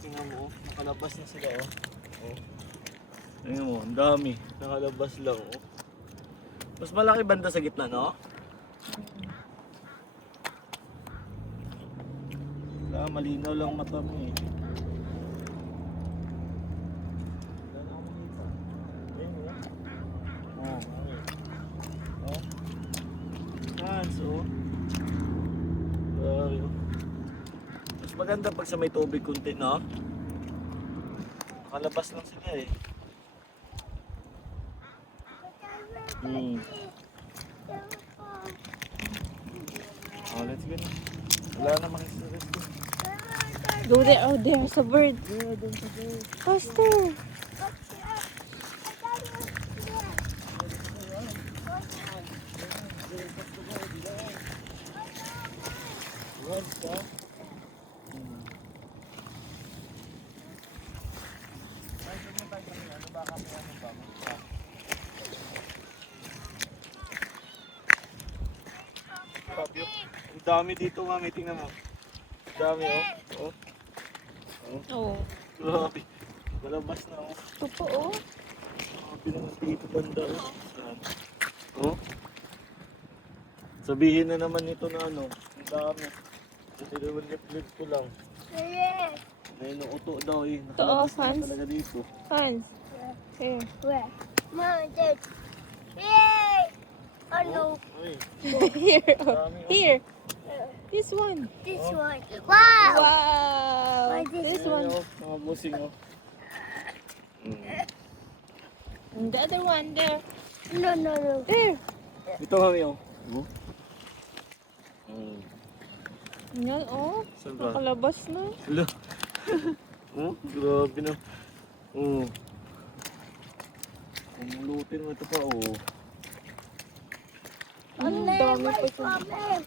tingnan mo, oh. Nakalabas na sila, oh. Oh. Tingnan mo, ang dami. Nakalabas lang, oh. Mas malaki banda sa gitna, no? Wala, malinaw lang mata mo, eh. Wala na ako makita. Ayun, oh. Oh, okay. Oh. Hands, oh. Grabe, oh. Mas maganda pag sa may tubig kunti, no? Nakalabas lang sila, eh. Oh, let's go na. Wala na makisarap. Go there. Oh, there's a bird. Yeah, doon sa bird. Faster. Once ka? Ay, doon tayo kami. Ano ba kami? Ano ba? Fabio, ang dami dito, mami. Tingnan mo. Ang dami, oh. Oh. Oh. Grabe. Malabas na, oh. Totoo. Grabe naman dito banda, oh. Saan? Oh. Sabihin na naman ito na ano. Ang dami. Kasi naman lip ko lang. May inuuto daw, eh. Nakalabas na Hans. talaga dito. Hans. Here. Where? Mom, Dad. Yay! Oh no, Ay, Here. Oh. dami, oh. Here. This one. this one. Wow! Wow. Why This Ayan, one. oh. Mga busing, oh. And the other one there. No, no, no. Here. Ito, mami, oh. Oh. Yan, oh. Saan ba? Nakalabas na. Hala. Oh, grabe na. Oh. Pumulutin mo ito pa, oh. Ang dami pa ito. Mommy.